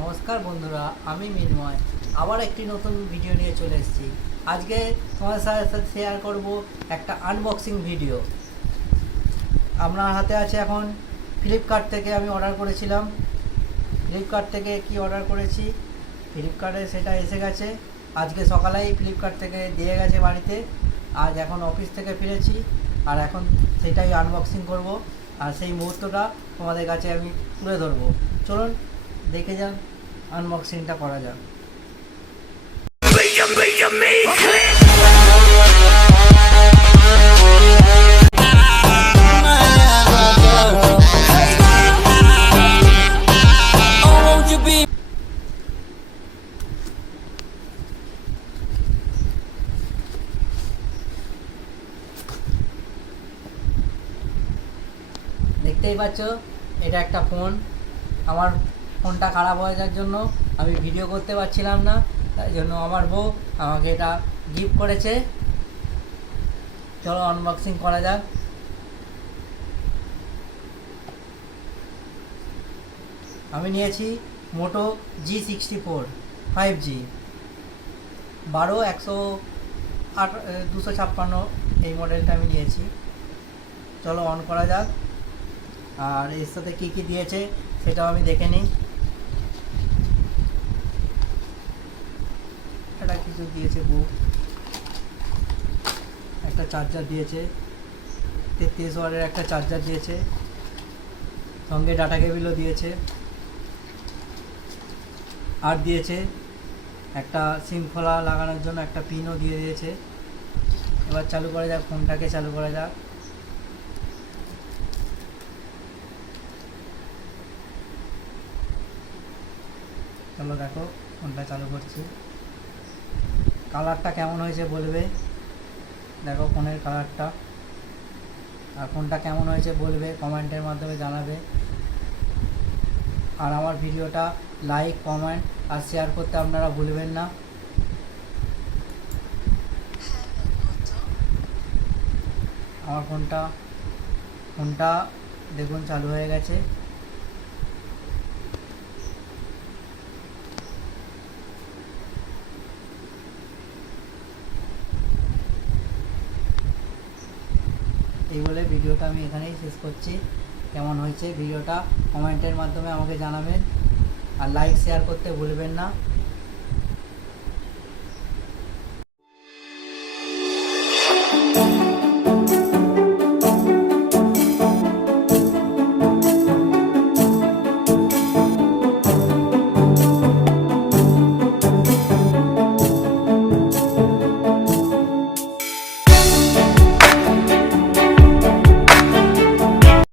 নমস্কার বন্ধুরা, আমি মিনময় আবার একটি নতুন ভিডিও নিয়ে চলে এসেছি। আজকে তোমাদের সাথে শেয়ার করব একটা আনবক্সিং ভিডিও। আপনার হাতে আছে এখন ফ্লিপকার্ট থেকে আমি অর্ডার করেছিলাম। ফ্লিপকার্ট থেকে কি অর্ডার করেছি, ফ্লিপকার্টে সেটা এসে গেছে। আজকে সকালেই ফ্লিপকার্ট থেকে দিয়ে গেছে বাড়িতে। আজ এখন অফিস থেকে ফিরেছি আর এখন সেটাই আনবক্সিং করব আর সেই মুহূর্তটা তোমাদের কাছে আমি তুলে ধরবো। চলুন দেখে যান, আনবক্সিংটা করা যাক। দেখতেই পাচ্ছ, এটা একটা ফোন। আমার ফোনটা খারাপ হয়ে যাওয়ার জন্য আমি ভিডিও করতে পারছিলাম না, তাই জন্য আমার বউ আমাকে এটা গিফট করেছে। চলো আনবক্সিং করা যাক। আমি নিয়েছি মোটো G64 5G 12/108/256 এই মডেলটা আমি নিয়েছি। চলো অন করা যাক। আর এর সাথে কী কী দিয়েছে সেটাও আমি দেখে নিই। এটা কিছু দিয়েছে বুক, একটা চার্জার দিয়েছে, 33 ওয়াটের একটা চার্জার দিয়েছে, সঙ্গে ডাটা কেবিলও দিয়েছে, আর দিয়েছে একটা সিম খোলা লাগানোর জন্য একটা পিনও দিয়ে দিয়েছে। এবার চালু করা যাক, ফোনটাকে চালু করা যাক। চলো দেখো, ফোনটা চালু করছি। কালারটা কেমন হয়েছে বলবে, দেখো ফোনের কালারটা। আর ফোনটা কেমন হয়েছে বলবে, কমেন্টের মাধ্যমে জানাবে। আর আমার ভিডিওটা লাইক, কমেন্ট আর শেয়ার করতে আপনারা ভুলবেন না। আমার ফোনটা দেখুন চালু হয়ে গেছে। এই বলে ভিডিওটা আমি এখানেই শেষ করছি। কেমন হয়েছে ভিডিওটা কমেন্টের মাধ্যমে আমাকে জানাবেন আর লাইক শেয়ার করতে ভুলবেন না।